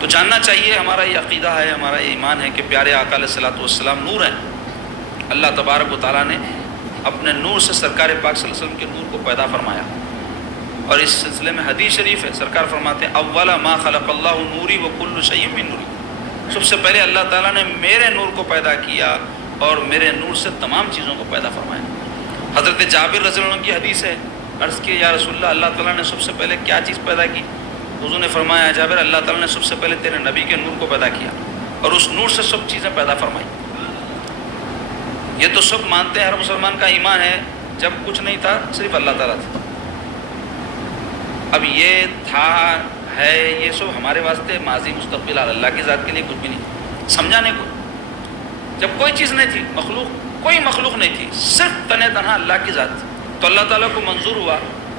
تو جاننا چاہیے، ہمارا یہ عقیدہ ہے، ہمارا یہ ایمان ہے کہ پیارے آقا علیہ الصلوۃ والسلام نور ہیں۔ اللہ تبارک و تعالیٰ نے اپنے نور سے سرکار پاک صلی اللہ علیہ وسلم کے نور کو پیدا فرمایا، اور اس سلسلے میں حدیث شریف ہے، سرکار فرماتے ہیں اول ما خلق اللہ نوری وکل شیء من نوری، سب سے پہلے اللہ تعالیٰ نے میرے نور کو پیدا کیا اور میرے نور سے تمام چیزوں کو پیدا فرمایا۔ حضرت جابر رضی اللہ عنہ کی حدیث ہے، عرض کی یا رسول اللہ تعالیٰ نے سب سے پہلے کیا چیز پیدا کی؟ حضور نے فرمایا جابر اللہ تعالیٰ نے سب سے پہلے تیرے نبی کے نور کو پیدا کیا اور اس نور سے سب چیزیں پیدا فرمائی۔ یہ تو سب مانتے ہیں، ہر مسلمان کا ایمان ہے جب کچھ نہیں تھا صرف اللہ تعالیٰ تھا۔ اب یہ تھا ہے یہ سب ہمارے واسطے ماضی مستقبل، اللہ کی ذات کے لیے کچھ بھی نہیں سمجھانے کو۔ جب کوئی چیز نہیں تھی، کوئی مخلوق نہیں تھی، صرف تنہا اللہ کی ذات تھی، تو اللہ تعالیٰ کو منظور ہوا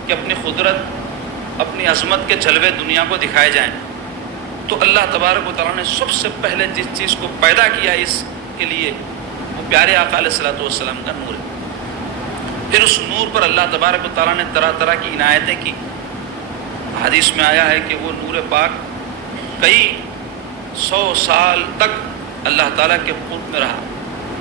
کہ اپنی قدرت اپنی عظمت کے جلوے دنیا کو دکھائے جائیں، تو اللہ تبارک و تعالیٰ نے سب سے پہلے جس چیز کو پیدا کیا اس کے لیے وہ پیارے آقا علیہ الصلوۃ والسلام کا نور ہے۔ پھر اس نور پر اللہ تبارک و تعالیٰ نے طرح طرح کی عنایتیں کی۔ حدیث میں آیا ہے کہ وہ نور پاک کئی 100 سال تک اللہ تعالیٰ کے قرب میں رہا،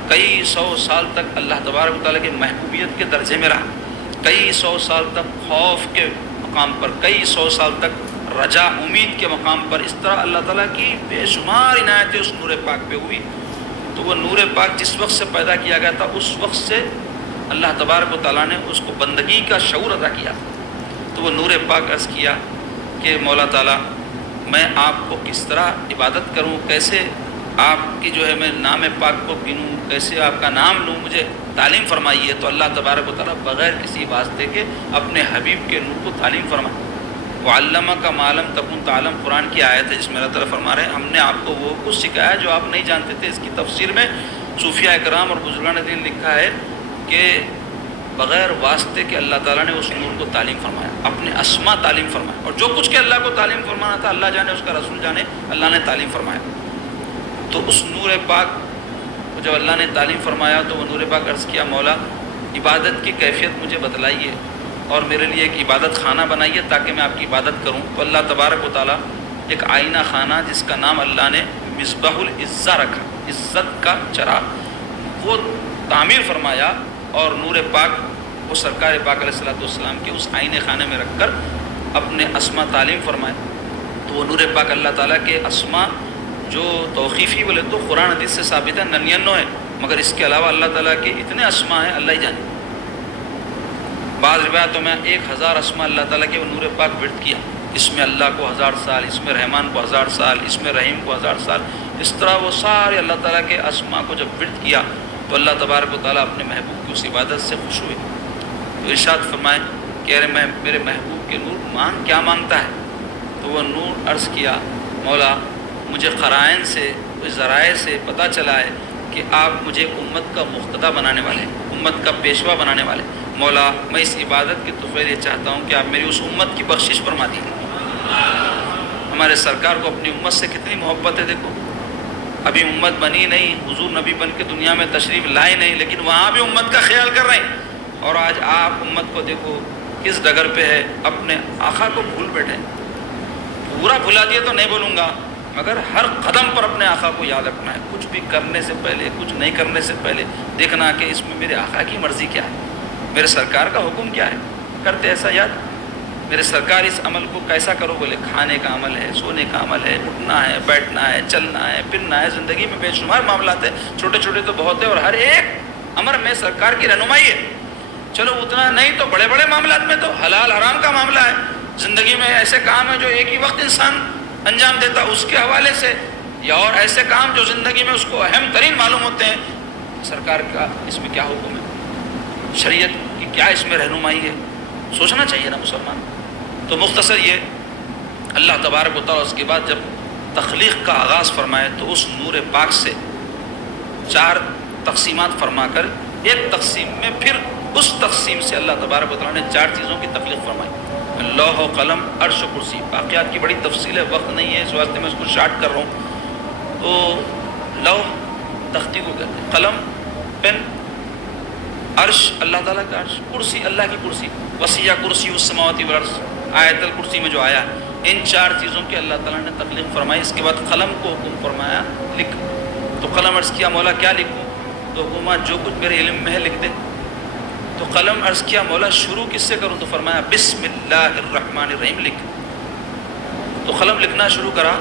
کئی 100 سال تک اللہ تبارک و تعالیٰ کی محبوبیت کے درجے میں رہا، کئی 100 سال تک خوف کے مقام پر، کئی 100 سال تک رجا امید کے مقام پر، اس طرح اللہ تعالیٰ کی بے شمار عنایتیں اس نور پاک پہ ہوئی۔ تو وہ نور پاک جس وقت سے پیدا کیا گیا تھا اس وقت سے اللہ تبارک و تعالیٰ نے اس کو بندگی کا شعور عطا کیا۔ تو وہ نور پاک عرض کیا کہ مولا تعالیٰ میں آپ کو کس طرح عبادت کروں، کیسے آپ کی جو ہے میں نام پاک کو گنوں، کیسے آپ کا نام لوں، مجھے تعلیم فرمائیے۔ تو اللہ تبارک و تعالیٰ بغیر کسی واسطے کے اپنے حبیب کے نور کو تعلیم فرمائے۔ وعلمک ما لم تکن تعلم، قرآن کی آیت ہے جس میں اللہ تعالیٰ فرما رہے ہیں ہم نے آپ کو وہ کچھ سکھایا جو آپ نہیں جانتے تھے۔ اس کی تفسیر میں صوفیاء کرام اور بزرگان دین لکھا ہے کہ بغیر واسطے کے اللہ تعالیٰ نے اس نور کو تعلیم فرمایا، اپنے اسما تعلیم فرمایا، اور جو کچھ کہ اللہ کو تعلیم فرمانا تھا اللہ جانے، اس کا رسول جانے، اللہ نے تعلیم فرمایا۔ تو اس نور پاک کو جب اللہ نے تعلیم فرمایا تو وہ نور پاک عرض کیا مولا عبادت کی کیفیت مجھے بتلائیے اور میرے لیے ایک عبادت خانہ بنائیے تاکہ میں آپ کی عبادت کروں۔ تو اللہ تبارک و تعالیٰ ایک آئینہ خانہ جس کا نام اللہ نے مصباح العزہ رکھا، عزت کا چراغ، وہ تعمیر فرمایا اور نور پاک وہ سرکار پاک علیہ الصلوۃ والسلام کے اس آئینے خانے میں رکھ کر اپنے اسما تعلیم فرمائے۔ تو وہ نور پاک اللہ تعالیٰ کے اسما جو توقیفی بولے تو قرآن حدیث سے ثابت ہے 99 ہے، مگر اس کے علاوہ اللہ تعالیٰ کے اتنے اسما ہیں اللہ ہی جانے۔ بعض روایتوں میں 1000 اسما اللہ تعالیٰ کے وہ نور پاک ورد کیا، اس میں اللہ کو 1000 سال، اس میں رحمان کو 1000 سال، اس میں رحیم کو 1000 سال، اس طرح وہ سارے اللہ تعالیٰ کے اسما کو جب ورد کیا تو اللہ تبارک و تعالیٰ اپنے محبوب کی اس عبادت سے خوش ہوئے۔ تو ارشاد فرمائے کہ ارے میں میرے محبوب کے نور مانگ کیا مانگتا ہے؟ تو وہ نور عرض کیا مولا مجھے قرائن سے ذرائع سے پتہ چلا ہے کہ آپ مجھے امت کا مقتدی بنانے والے ہیں، امت کا پیشوا بنانے والے۔ مولا میں اس عبادت کے طور یہ چاہتا ہوں کہ آپ میری اس امت کی بخشش فرما دیجیے۔ ہمارے سرکار کو اپنی امت سے کتنی محبت ہے، دیکھو ابھی امت بنی نہیں، حضور نبی بن کے دنیا میں تشریف لائے نہیں، لیکن وہاں بھی امت کا خیال کر رہے ہیں۔ اور آج آپ امت کو دیکھو کس ڈگر پہ ہے، اپنے آقا کو بھول بیٹھے، پورا بھلا دیا تو نہیں بولوں گا مگر ہر قدم پر اپنے آقا کو یاد رکھنا ہے، کچھ بھی کرنے سے پہلے، کچھ نہیں کرنے سے پہلے دیکھنا کہ اس میں میرے آقا کی مرضی کیا ہے، میرے سرکار کا حکم کیا ہے، کرتے ایسا یاد میرے سرکار اس عمل کو کیسا کرو، بولے کھانے کا عمل ہے، سونے کا عمل ہے، اٹھنا ہے، بیٹھنا ہے، چلنا ہے، پھرنا ہے، زندگی میں بے شمار معاملات ہیں، چھوٹے چھوٹے تو بہت ہیں، اور ہر ایک امر میں سرکار کی رہنمائی ہے۔ چلو اتنا نہیں تو بڑے بڑے معاملات میں تو حلال حرام کا معاملہ ہے، زندگی میں ایسے کام ہیں جو ایک ہی وقت انسان انجام دیتا اس کے حوالے سے، یا اور ایسے کام جو زندگی میں اس کو اہم ترین معلوم ہوتے ہیں، سرکار کا اس میں کیا حکم ہے، شریعت کی کیا اس میں رہنمائی ہے، سوچنا چاہیے نا مسلمان۔ تو مختصر یہ اللہ تبارک و تعالیٰ اس کے بعد جب تخلیق کا آغاز فرمائے تو اس نور پاک سے 4 تقسیمات فرما کر ایک تقسیم میں پھر اس تقسیم سے اللہ تبارک و تعالیٰ نے 4 چیزوں کی تخلیق فرمائی، لوح و قلم، عرش و کرسی۔ باقیات کی بڑی تفصیل ہے، وقت نہیں ہے اس واسطے میں اس کو شارٹ کر رہا ہوں۔ تو لوح تختی کو کہتے ہیں، قلم پین، عرش اللہ تعالیٰ کا عرش، کرسی اللہ کی کرسی، وسیع کرسی السماوات والارض، آیت الکرسی میں جو آیا ہے ان 4 چیزوں کی اللہ تعالیٰ نے تخلیق فرمائی. اس کے بعد قلم کو حکم فرمایا لکھ. تو قلم عرض کیا مولا کیا لکھوں؟ تو حکومہ جو کچھ میرے علم میں ہے لکھ دے. تو قلم عرض کیا مولا شروع کس سے کروں؟ تو فرمایا بسم اللہ الرحمن الرحیم لکھ. تو قلم لکھنا شروع کرا.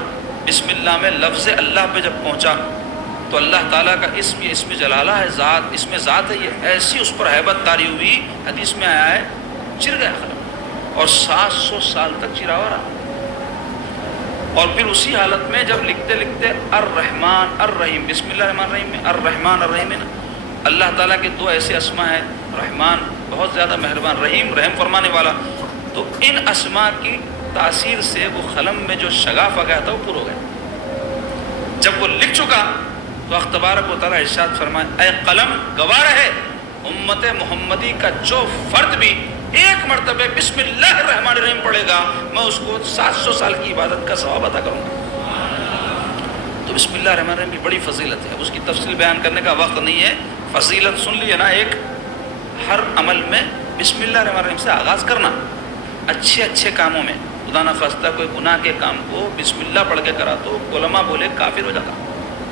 بسم اللہ میں لفظ اللہ پہ جب پہنچا تو اللہ تعالیٰ کا اسم، یہ اسم جلالہ ہے، ذات، اس میں ذات ہے، یہ ایسی اس پر ہیبت طاری ہوئی، حدیث میں آیا ہے چر گیا قلم، اور 700 سال تک چرا ہوا رہا. اور پھر اسی حالت میں جب لکھتے لکھتے الرحمن الرحیم، بسم اللہ الرحمن الرحیم میں الرحمن الرحیم ہے نا، اللہ تعالیٰ کے 2 ایسے اسما ہیں، رحمان بہت زیادہ مہربان، رحیم رحم فرمانے والا. تو ان اسما کی تاثیر سے وہ قلم میں جو شگاف آ گیا تھا وہ پر ہو گیا. جب وہ لکھ چکا تو اللہ تبارک و تعالیٰ ارشاد فرمائے اے قلم گواہ رہے امت محمدی کا جو فرد بھی ایک مرتبہ بسم اللہ الرحمن الرحیم پڑھے گا میں اس کو 700 سال کی عبادت کا ثواب عطا کروں گا. تو بسم اللہ الرحمن الرحیم کی بڑی فضیلت ہے، اس کی تفصیل بیان کرنے کا وقت نہیں ہے. فضیلت سن لی ہے نا، ایک ہر عمل میں بسم اللہ الرحمن الرحیم سے آغاز کرنا. اچھے کاموں میں خدا نخواستہ کوئی گناہ کے کام کو بسم اللہ پڑھ کے کرا تو علماء بولے کافر ہو جاتا،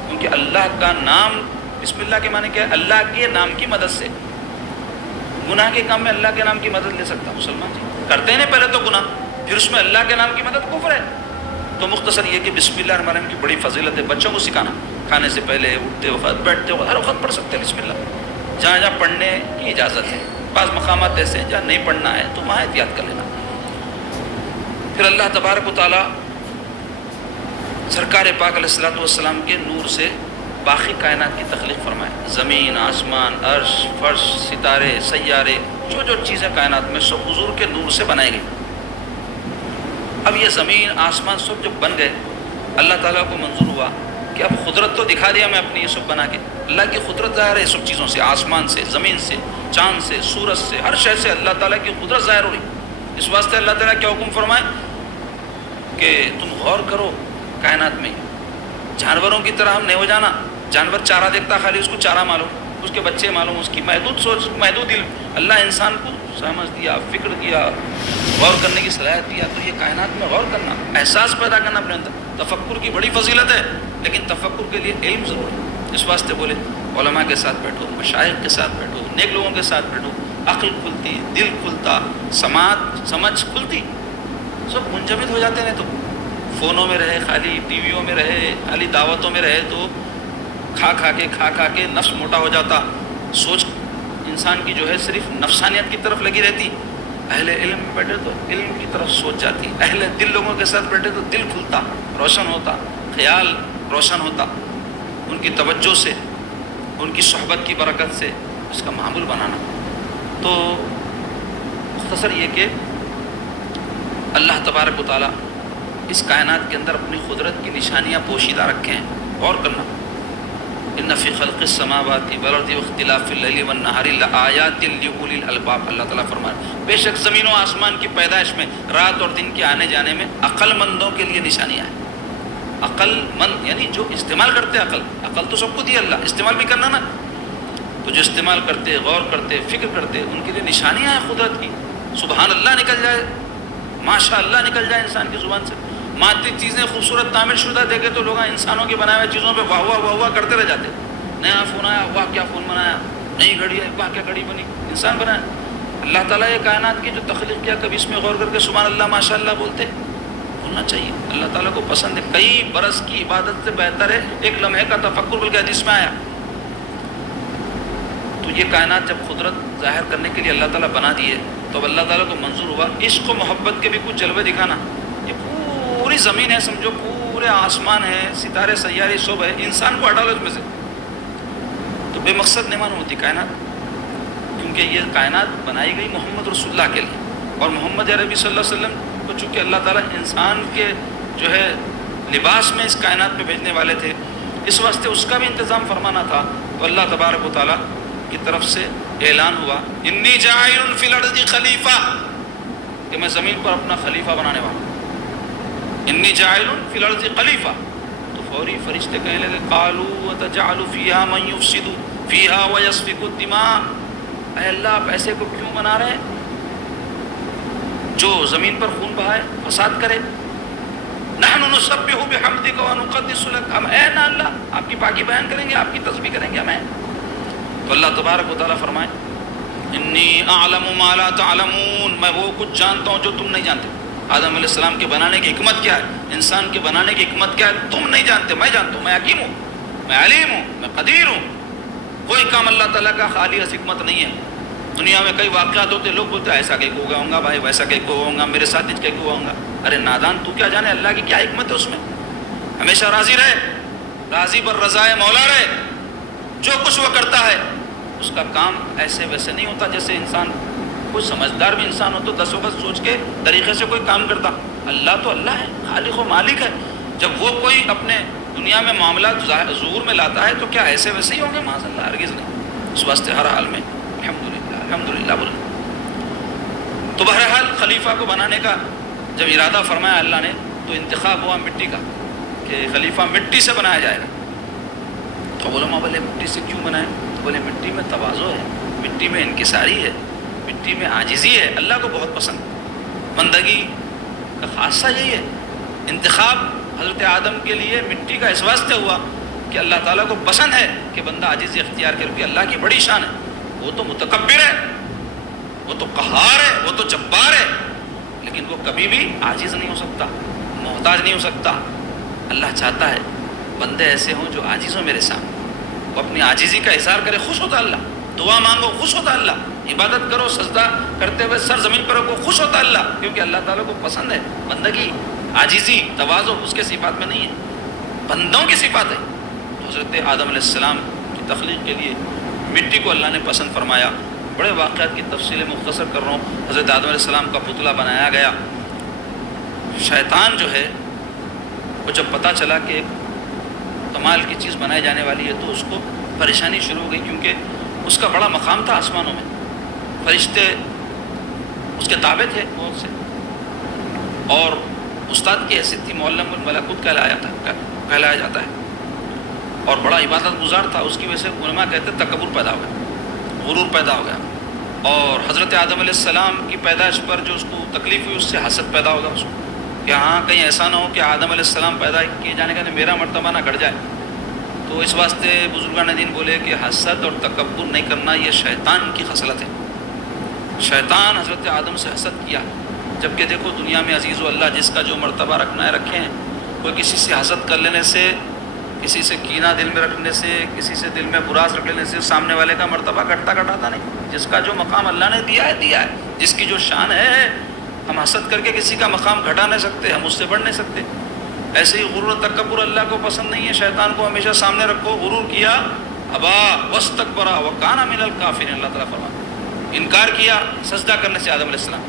کیونکہ اللہ کا نام، بسم اللہ کے معنی کیا ہے؟ اللہ کے نام کی مدد سے. گناہ کے کام میں اللہ کے نام کی مدد لے سکتا مسلمان جی؟ کرتے ہیں پہلے تو گناہ، پھر اس میں اللہ کے نام کی مدد کفر ہے. تو مختصر یہ کہ بسم اللہ الرحمن الرحیم کی بڑی فضیلت ہے. بچوں کو سکھانا، کھانے سے پہلے، اٹھتے وقت، بیٹھتے وقت، ہر وقت پڑھ سکتے ہیں بسم اللہ. جہاں جہاں پڑھنے کی اجازت ہے، بعض مقامات ایسے ہیں جہاں نہیں پڑھنا ہے تو وہاں احتیاط کر لینا. پھر اللہ تبارک و تعالیٰ سرکار پاک علیہ الصلوۃ والسلام کے نور سے باقی کائنات کی تخلیق فرمائے. زمین، آسمان، عرش، فرش، ستارے، سیارے، جو چیزیں کائنات میں سب حضور کے نور سے بنائی گئی. اب یہ زمین، آسمان سب جب بن گئے اللہ تعالیٰ کو منظور ہوا کہ اب قدرت تو دکھا دیا میں اپنی یہ سب بنا کے. اللہ کی قدرت ظاہر ہے سب چیزوں سے، آسمان سے، زمین سے، چاند سے، سورج سے، ہر شے سے اللہ تعالیٰ کی قدرت ظاہر ہو رہی. اس واسطے اللہ تعالیٰ کیا حکم فرمائے کہ تم غور کرو کائنات میں. جانوروں کی طرح ہم نہیں ہو جانا. جانور چارہ دیکھتا، خالی اس کو چارہ معلوم، اس کے بچے معلوم، اس کی محدود سوچ، محدود علم. اللہ انسان کو سمجھ دیا، فکر دیا، غور کرنے کی صلاحیت دیا. تو یہ کائنات میں غور کرنا، احساس پیدا کرنا اپنے اندر. تفکر کی بڑی فضیلت ہے، لیکن تفکر کے لیے علم ضروری ہے. اس واسطے بولے علماء کے ساتھ بیٹھو، مشائخ کے ساتھ بیٹھو، نیک لوگوں کے ساتھ بیٹھو، عقل کھلتی، دل کھلتا، سمجھ کھلتی. سب منجمد ہو جاتے ہیں تو فونوں میں رہے، خالی ٹی ویوں میں رہے، خالی دعوتوں میں رہے تو کھا کے نفس موٹا ہو جاتا. سوچ انسان کی جو ہے صرف نفسانیت کی طرف لگی رہتی. اہل علم میں بیٹھے تو علم کی طرف سوچ جاتی. اہل دل لوگوں کے ساتھ بیٹھے تو دل کھلتا، روشن ہوتا، خیال روشن ہوتا. ان کی توجہ سے، ان کی صحبت کی برکت سے اس کا معمول بنانا. تو مختصر یہ کہ اللہ تبارک و تعالیٰ اس کائنات کے اندر اپنی قدرت کی نشانیاں پوشیدہ رکھے ہیں. غور کرنا. ان فی خلق السماوات والارض واختلاف اللیل والنہار لآیات لأولی الالباب. اللہ تعالیٰ فرمایا بے شک زمین و آسمان کی پیدائش میں، رات اور دن کے آنے جانے میں عقل مندوں کے لیے نشانیاں ہیں. عقل مند یعنی جو استعمال کرتے عقل تو سب کو دی اللہ، استعمال بھی کرنا نا. تو جو استعمال کرتے، غور کرتے، فکر کرتے، ان کے لیے نشانیاں ہیں قدرت کی. سبحان اللہ نکل جائے، ماشاء اللہ نکل جائے انسان کی زبان سے. مادی چیزیں خوبصورت تعمیر شدہ دیکھے تو لوگ انسانوں کے بنائے ہوئے چیزوں پہ واہ واہ کرتے رہ جاتے. نیا فون آیا، واہ کیا فون بنایا، نئی گھڑی ہے، واہ کیا گھڑی بنی، انسان بنایا. اللہ تعالیٰ یہ کائنات کی جو تخلیق کیا کبھی اس میں غور کر کے سبحان اللہ ماشاء اللہ بولتے؟ بولنا چاہیے. اللہ تعالیٰ کو پسند ہے. کئی برس کی عبادت سے بہتر ہے ایک لمحے کا تفکر، بلکہ حدیث میں آیا. تو یہ کائنات جب قدرت ظاہر کرنے کے لیے اللہ تعالیٰ بنا دیے تو اب اللہ تعالیٰ کو منظور ہوا عشق و محبت کے بھی کچھ جلوے دکھانا. یہ پوری زمین ہے سمجھو، پورے آسمان ہے، ستارے سیارے سب ہے، انسان کو ہٹا لو اس میں سے تو بے مقصد نہیں معلوم ہوتی کائنات. کیونکہ یہ کائنات بنائی گئی محمد رسول اللہ کے لیے، اور محمد عربی صلی اللہ علیہ وسلم کو چونکہ اللہ تعالیٰ انسان کے جو ہے لباس میں اس کائنات میں بھیجنے والے تھے، اس واسطے اس کا بھی انتظام فرمانا تھا. تو اللہ تبارک و تعالیٰ کی طرف سے اعلان ہوا انی جاعل فی الارض خلیفہ، کہ میں زمین پر اپنا خلیفہ بنانے والا ہوں. انی جاعل فی الارض خلیفہ. تو فوری فرشتے کہنے لگے قالوا وتجعل فیہا من یفسد فیہا ویسفک الدماء. اے اللہ آپ ایسے کو کیوں بنا رہے ہیں جو زمین پر خون بہائے، فساد کرے، نحن نسبح بحمدک ونقدس لک، ہم ہیں نا اللہ، آپ کی پاکی بیان کریں گے، آپ کی تسبیح کریں گے، ہمیں. تو اللہ تبارک و تعالیٰ فرمائے انی اعلم ما لا تعلمون، میں وہ کچھ جانتا ہوں جو تم نہیں جانتے. آدم علیہ السلام کے بنانے کی حکمت کیا ہے، انسان کے بنانے کی حکمت کیا ہے، تم نہیں جانتے، میں جانتا ہوں. میں حکیم ہوں، میں علیم ہوں، میں قدیر ہوں. کوئی کام اللہ تعالیٰ کا خالی حکمت نہیں ہے. دنیا میں کئی واقعات ہوتے، لوگ بولتے ہیں ایسا کہیں کو ہوا ہوں بھائی، ویسا کہیں کو ہوں گا، میرے ساتھ کہیں کو ہوں گا. ارے نادان، تو کیا جانے اللہ کی کیا حکمت ہے اس میں. ہمیشہ راضی رہے، راضی پر رضائے مولا رہے. جو کچھ وہ کرتا ہے اس کا کام ایسے ویسے نہیں ہوتا جیسے انسان، کوئی سمجھدار بھی انسان ہو تو 10 وقت سوچ کے طریقے سے کوئی کام کرتا. اللہ تو اللہ ہے، خالق و مالک ہے. جب وہ کوئی اپنے دنیا میں معاملات ظہور میں لاتا ہے تو کیا ایسے ویسے ہی ہوں گے؟ معاذ اللہ، ہرگز نہیں. اس واسطے ہر حال میں الحمدللہ الحمدللہ بولے. تو بہرحال خلیفہ کو بنانے کا جب ارادہ فرمایا اللہ نے تو انتخاب ہوا مٹی کا کہ خلیفہ مٹی سے بنایا جائے گا. تو علماء بولے مٹی سے کیوں بنائیں؟ تو بولے مٹی میں تواضع ہے، مٹی میں انکساری ہے، مٹی میں عاجزی ہے. اللہ کو بہت پسند، بندگی کا خاصہ یہی ہے. انتخاب حضرت آدم کے لیے مٹی کا اس واسطے ہوا کہ اللہ تعالیٰ کو پسند ہے کہ بندہ عاجزی اختیار کرے. اللہ کی بڑی شان ہے، وہ تو متکبر ہے، وہ تو قہار ہے، وہ تو جبار ہے، لیکن وہ کبھی بھی عاجز نہیں ہو سکتا، محتاج نہیں ہو سکتا. اللہ چاہتا ہے بندے ایسے ہوں جو عاجز ہوں میرے سامنے، وہ اپنی عاجزی کا اظہار کرے، خوش ہوتا اللہ. دعا مانگو خوش ہوتا اللہ، عبادت کرو سجدہ کرتے ہوئے سر زمین پر رکھو خوش ہوتا اللہ، کیونکہ اللہ تعالیٰ کو پسند ہے بندگی. عاجزی تواضع اس کے صفات میں نہیں ہے، بندوں کی صفات ہے. تو حضرت آدم علیہ السلام کی تخلیق کے لیے مٹی کو اللہ نے پسند فرمایا. بڑے واقعات کی تفصیل مختصر کر رہا ہوں. حضرت آدم علیہ السلام کا پتلا بنایا گیا. شیطان جو ہے وہ جب پتہ چلا کہ ایک کمال کی چیز بنائی جانے والی ہے تو اس کو پریشانی شروع ہو گئی، کیونکہ اس کا بڑا مقام تھا آسمانوں میں، فرشتے اس کے تابع تھے بہت سے، اور استاد کی حیثیت تھی، معلم الملکوت کہلایا جاتا ہے، اور بڑا عبادت گزار تھا. اس کی وجہ سے علماء کہتے ہیں تکبر پیدا ہو گیا، غرور پیدا ہو گیا. اور حضرت آدم علیہ السلام کی پیدائش پر جو اس کو تکلیف ہوئی اس سے حسد پیدا ہوگا اس کو کہ ہاں کہیں ایسا نہ ہو کہ آدم علیہ السلام پیدا کیے جانے کا میرا مرتبہ نہ گھٹ جائے. تو اس واسطے بزرگان دین بولے کہ حسد اور تکبر نہیں کرنا یہ شیطان کی خصلت ہے. شیطان حضرت آدم سے حسد کیا، جبکہ دیکھو دنیا میں عزیز و اللہ جس کا جو مرتبہ رکھنا ہے رکھے ہیں. کوئی کسی سے حسد کر لینے سے، کسی سے کینہ دل میں رکھنے سے، کسی سے دل میں براس رکھ لینے سے سامنے والے کا مرتبہ گھٹاتا نہیں. جس کا جو مقام اللہ نے دیا ہے، جس کی جو شان ہے. ہم حسد کر کے کسی کا مقام گھٹا نہیں سکتے، ہم اس سے بڑھ نہیں سکتے. ایسے ہی غرور و تکبر اللہ کو پسند نہیں ہے. شیطان کو ہمیشہ سامنے رکھو. غرور کیا، ابا واستکبر وکان من الکافرین، اللہ تعالیٰ فرماتا، انکار کیا سجدہ کرنے سے آدم علیہ السلام،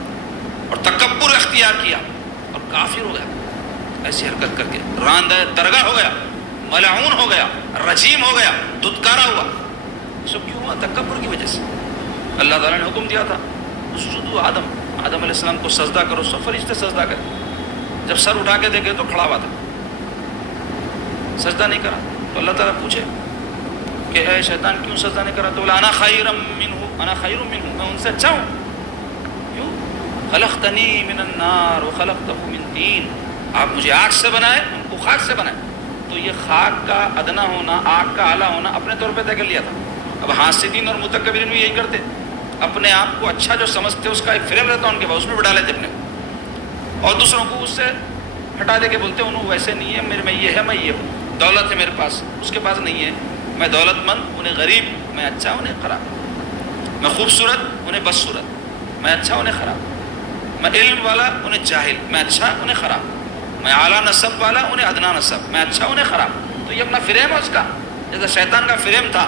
اور تکبر اختیار کیا اور کافر ہو گیا. ایسی حرکت کر کے راندہ درگاہ ہو گیا، ملعون ہو گیا، رجیم ہو گیا، دھتکارا ہوا. سب کیوں ہوا؟ تکبر کی وجہ سے. اللہ تعالیٰ نے حکم دیا تھا اسجدوا آدم علیہ السلام کو سجدہ کرو. سب فرشتے سجدہ کرے. جب سر اٹھا کے دیکھے تو کھڑا ہوا تھا، سجدہ نہیں کرا. تو اللہ تعالیٰ پوچھے کہ اے شیطان کیوں سجدہ نہیں کرا؟ تو بولا انا خیر منہ، میں ان سے اچھا ہوں. کیوں؟ خلقتنی من النار وخلقتہ من طین، آپ مجھے آگ سے بنائے، ان کو خاک سے بنائے. تو یہ خاک کا ادنا ہونا، آگ کا اعلیٰ ہونا اپنے طور پہ طے کر لیا تھا. اب حاسدین اور متکبرین بھی یہی کرتے، اپنے آپ کو اچھا جو سمجھتے اس کا ایک فریم رہتا ان کے پاس، اس میں بٹھا لیتے اپنے کو، اور دوسروں کو اس سے ہٹا دے کے بولتے انہوں ویسے نہیں ہے، میرے میں یہ ہے، میں یہ ہوں. دولت ہے میرے پاس، اس کے پاس نہیں ہے. میں دولت مند، انہیں غریب. میں اچھا، انہیں خراب. میں خوبصورت، انہیں بدصورت. میں اچھا، انہیں خراب. میں علم والا، انہیں جاہل. میں اچھا، انہیں خراب. میں اعلیٰ نسب والا، انہیں ادنا نسب. میں اچھا، انہیں خراب. تو یہ اپنا فریم ہے اس کا. جیسا شیطان کا فریم تھا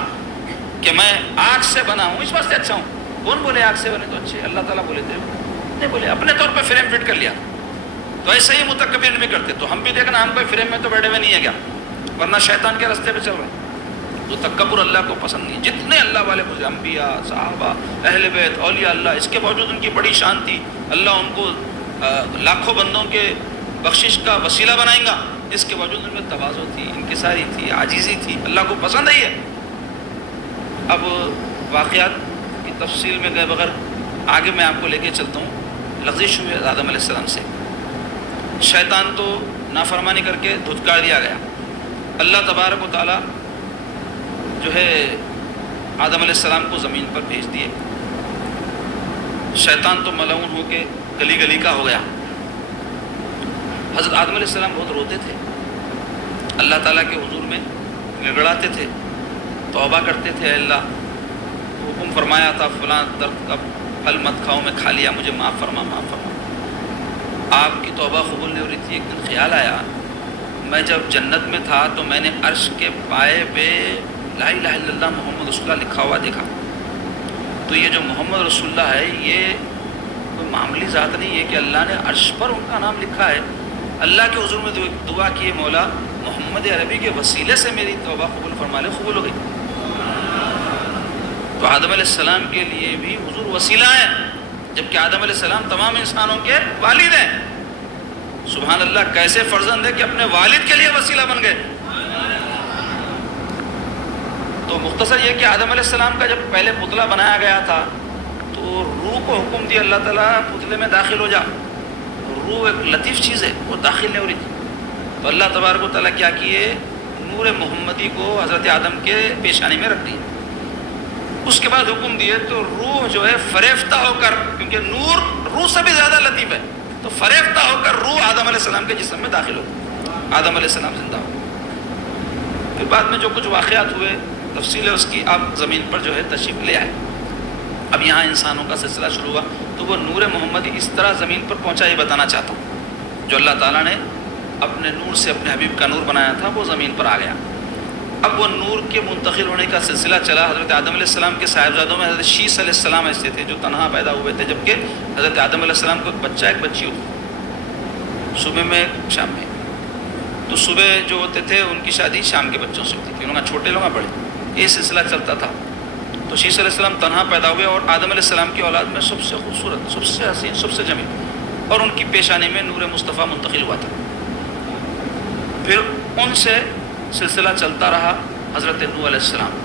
کہ میں آگ سے بنا ہوں اس واسطے اچھا ہوں. کون بولے آگ سے بنے تو اچھے؟ اللہ تعالیٰ بولے تھے نہیں بولے، اپنے طور پہ فریم فٹ کر لیا. تو ایسے ہی متکبر بھی کرتے. تو ہم بھی دیکھنا ہم کوئی فریم میں تو بیٹھے ہوئے نہیں ہے کیا، ورنہ شیطان کے راستے پہ چل رہے ہیں. تو تکبر اللہ کو پسند نہیں. جتنے اللہ والے مجھے انبیاء، صحابہ، اہل بیت، اولیاء اللہ، اس کے باوجود ان کی بڑی شان تھی. اللہ ان کو لاکھوں بندوں کے بخشش کا وسیلہ بنائیں گا. اس کے باوجود ان میں تواضع تھی، انکساری تھی، عاجزی تھی. اللہ کو پسند ہے یہ. اب واقعات کی تفصیل میں گئے بغیر آگے میں آپ کو لے کے چلتا ہوں. لغزش ہوئی آدم علیہ السلام سے. شیطان تو نافرمانی کر کے دھتکار دیا گیا. اللہ تبارک و تعالیٰ جو ہے آدم علیہ السلام کو زمین پر بھیج دیے. شیطان تو ملعون ہو کے گلی گلی کا ہو گیا. حضرت آدم علیہ السلام بہت روتے تھے, اللہ تعالیٰ کے حضور میں گڑگڑاتے تھے, توبہ کرتے تھے, اللہ حکم فرمایا تھا فلاں درخت کا پھل مت کھاؤ, میں کھا لیا, مجھے معاف فرما, معاف فرما. آپ کی توبہ قبول نہیں ہو رہی تھی. ایک دن خیال آیا, میں جب جنت میں تھا تو میں نے عرش کے پائے پہ لا الہ الا اللہ محمد رسول اللہ لکھا ہوا دیکھا. تو یہ جو محمد رسول اللہ ہے یہ کوئی معمولی ذات نہیں ہے کہ اللہ نے عرش پر ان کا نام لکھا ہے. اللہ کے حضور میں دعا کیے, مولا محمد عربی کے وسیلے سے میری توبہ قبول فرما لے. قبول ہو گئی. تو آدم علیہ السلام کے لیے بھی حضور وسیلہ ہے, جبکہ آدم علیہ السلام تمام انسانوں کے والد ہیں. سبحان اللہ, کیسے فرزند ہے کہ اپنے والد کے لیے وسیلہ بن گئے. تو مختصر یہ کہ آدم علیہ السلام کا جب پہلے پتلا بنایا گیا تھا تو روح کو حکم دیا اللہ تعالیٰ پتلے میں داخل ہو جا. روح ایک لطیف چیز ہے, وہ داخل نہیں ہو رہی تھی. تو اللہ تبارک و تعالیٰ کیا کیے, نور محمدی کو حضرت آدم کے پیشانی میں رکھ دیے. اس کے بعد حکم دیے تو روح جو ہے فریفتہ ہو کر, کیونکہ نور روح سے بھی زیادہ لطیف ہے, تو فریفتہ ہو کر روح آدم علیہ السلام کے جسم میں داخل ہو. آدم علیہ السلام زندہ ہو. پھر بعد میں جو کچھ واقعات ہوئے تفصیل ہے اس کی, آپ زمین پر جو ہے تشریف لے آئے. اب یہاں انسانوں کا سلسلہ شروع ہوا تو وہ نور محمدی اس طرح زمین پر پہنچا, یہ بتانا چاہتا ہوں. جو اللہ تعالیٰ نے اپنے نور سے اپنے حبیب کا نور بنایا تھا وہ زمین پر آ گیا. اب وہ نور کے منتقل ہونے کا سلسلہ چلا. حضرت آدم علیہ السلام کے صاحبزادوں میں حضرت شیس علیہ السلام ایسے تھے جو تنہا پیدا ہوئے تھے, جبکہ حضرت آدم علیہ السلام کو ایک بچہ ایک بچی ہوئی, صبح میں شام میں. تو صبح جو ہوتے تھے ان کی شادی شام کے بچوں سے ہوتی تھی, انہوں نے چھوٹے لوگ بڑے, یہ سلسلہ چلتا تھا. تو شیس علیہ السلام تنہا پیدا ہوئے اور آدم علیہ السلام کی اولاد میں سب سے خوبصورت, سب سے حسین, سب سے جمیل, اور ان کی پیشانی میں نور مصطفیٰ منتقل ہوا تھا. پھر ان سے سلسلہ چلتا رہا حضرت نوح علیہ السلام.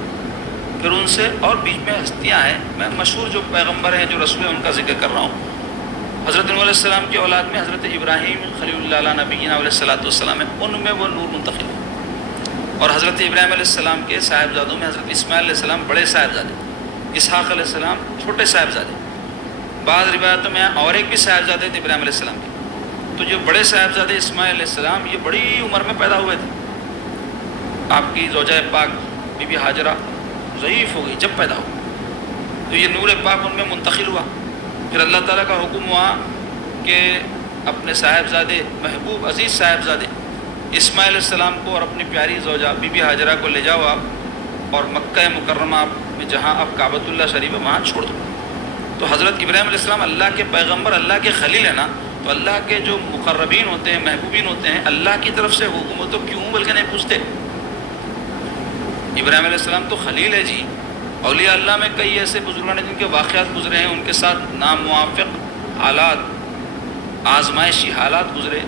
پھر ان سے اور بیچ میں ہستیاں ہیں, میں مشہور جو پیغمبر ہیں جو رسول ہیں ان کا ذکر کر رہا ہوں. حضرت نوح علیہ السلام کی اولاد میں حضرت ابراہیم خلیل اللہ علیہ نبینا علیہ السلام ہیں, ان میں وہ نور منتقل ہوا. اور حضرت ابراہیم علیہ السلام کے صاحبزادوں میں حضرت اسماعیل علیہ السلام بڑے صاحبزادے, اسحاق علیہ السلام چھوٹے صاحبزادے. بعض روایتوں میں اور ایک بھی صاحبزادے تھے ابراہیم علیہ السلام کے. تو جو بڑے صاحبزادے اسماعیل علیہ السلام یہ بڑی عمر میں پیدا ہوئے تھے. آپ کی زوجہ پاک بی بی حاجرہ ضعیف ہو گئی جب پیدا ہو, تو یہ نور پاک ان میں منتقل ہوا. پھر اللہ تعالیٰ کا حکم ہوا کہ اپنے صاحبزادے محبوب عزیز صاحبزادے اسماعیل علیہ السلام کو اور اپنی پیاری زوجہ بی بی حاجرہ کو لے جاؤ آپ, اور مکہ مکرمہ میں جہاں آپ کعبۃ اللہ شریف ہے وہاں چھوڑ دو. تو حضرت ابراہیم علیہ السلام اللہ کے پیغمبر, اللہ کے خلیل ہے نا, تو اللہ کے جو مقربین ہوتے ہیں, محبوبین ہوتے ہیں, اللہ کی طرف سے حکم ہو تو کیوں بلکہ نہیں پوچھتے. ابراہیم علیہ السلام تو خلیل ہے جی. اولیاء اللہ میں کئی ایسے بزرگان ہیں جن کے واقعات گزرے ہیں, ان کے ساتھ ناموافق حالات, آزمائشی حالات گزرے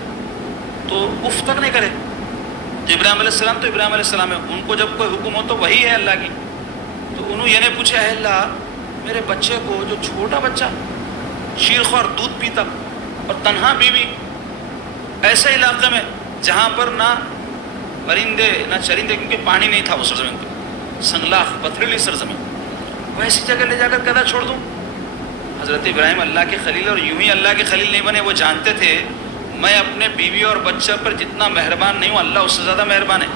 تو اف تک نہیں کرے. تو ابراہیم علیہ السلام تو ابراہیم علیہ السلام ہے, ان کو جب کوئی حکم ہو تو وہی ہے اللہ کی. تو انہوں یہ نہیں پوچھا ہے اللہ میرے بچے کو, جو چھوٹا بچہ شیرخوار دودھ پیتا اور تنہا بیوی, ایسے علاقے میں جہاں پر نہ پرندے نہ چرندے, کیونکہ پانی نہیں تھا اس سرزمین پہ, سنگلاخ پتھریلی سرزمین, وہ ایسی جگہ لے جا کر کدا چھوڑ دوں. حضرت ابراہیم اللہ کے خلیل, اور یوں ہی اللہ کے خلیل نہیں بنے, وہ جانتے تھے میں اپنے بیوی اور بچہ پر جتنا مہربان نہیں ہوں اللہ اس سے زیادہ مہربان ہے.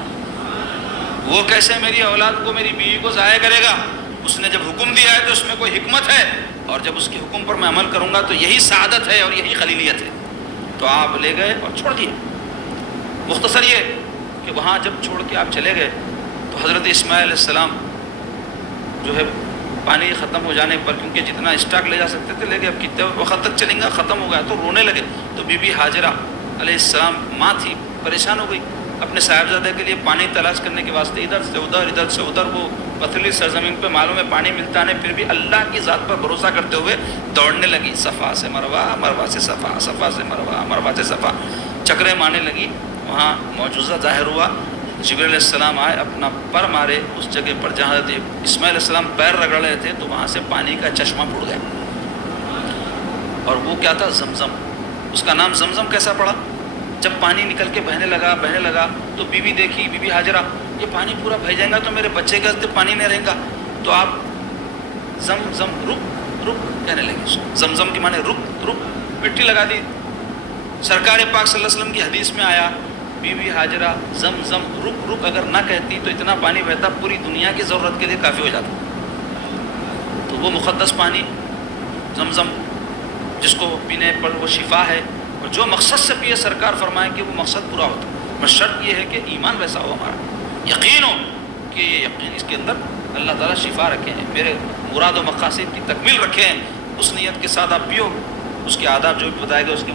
وہ کیسے میری اولاد کو, میری بیوی کو ضائع کرے گا؟ اس نے جب حکم دیا ہے تو اس میں کوئی حکمت ہے, اور جب اس کے حکم پر میں عمل کروں گا تو یہی سعادت ہے اور یہی خلیلیت ہے. تو آپ لے گئے اور چھوڑ دیے. مختصر یہ کہ وہاں جب چھوڑ کے آپ چلے گئے تو حضرت اسماعیل علیہ السلام جو ہے پانی ختم ہو جانے پر, کیونکہ جتنا اسٹاک لے جا سکتے تھے لے گئے, اب کتنے وقت تک چلیں گا, ختم ہو گیا, تو رونے لگے. تو بی بی حاجرہ علیہ السلام ماں تھی, پریشان ہو گئی, اپنے صاحبزادے کے لیے پانی تلاش کرنے کے واسطے ادھر سے ادھر ادھر سے ادھر, وہ پتھریلی سرزمین پہ معلوم ہے پانی ملتا نہیں, پھر بھی اللہ کی ذات پر بھروسہ کرتے ہوئے دوڑنے لگی, صفا سے مروہ, مروہ سے صفا, صفا سے مروہ, مروہ سے صفا, چکرے مارنے لگی. وہاں معجزہ ظاہر ہوا, جبریل علیہ السلام آئے, اپنا پر مارے اس جگہ پر جہاں اسماعیل علیہ السلام پیر رگڑ رہے تھے, تو وہاں سے پانی کا چشمہ پھوٹ گیا. اور وہ کیا تھا؟ زمزم. اس کا نام زمزم کیسا پڑا؟ جب پانی نکل کے بہنے لگا تو بیوی دیکھی، بی بی ہاجرہ، یہ پانی پورا بہ جائے گا تو میرے بچے کے ہاستے پانی نہیں رہے گا، تو آپ زم زم رک رک کہنے لگے. زمزم کی معنی رک رک، مٹی لگا دی. سرکار پاک صلی اللہ علیہ وسلم کی حدیث میں آیا بی بی ہاجرہ زم زم رک رک اگر نہ کہتی تو اتنا پانی بہتا پوری دنیا کی ضرورت کے لیے کافی ہو جاتا. تو وہ مقدس پانی زمزم جس کو پینے پر وہ شفا ہے، اور جو مقصد سے پیے سرکار فرمائے کہ وہ مقصد پورا ہوتا. بس شرط یہ ہے کہ ایمان ویسا ہو، ہمارا یقین ہو کہ یہ یقین اس کے اندر اللہ تعالیٰ شفا رکھے ہیں، میرے مراد و مقاصد کی تکمیل رکھے ہیں. اس نیت کے ساتھ آپ پیو، اس کے آداب جو بھی بتائے گئے اس کے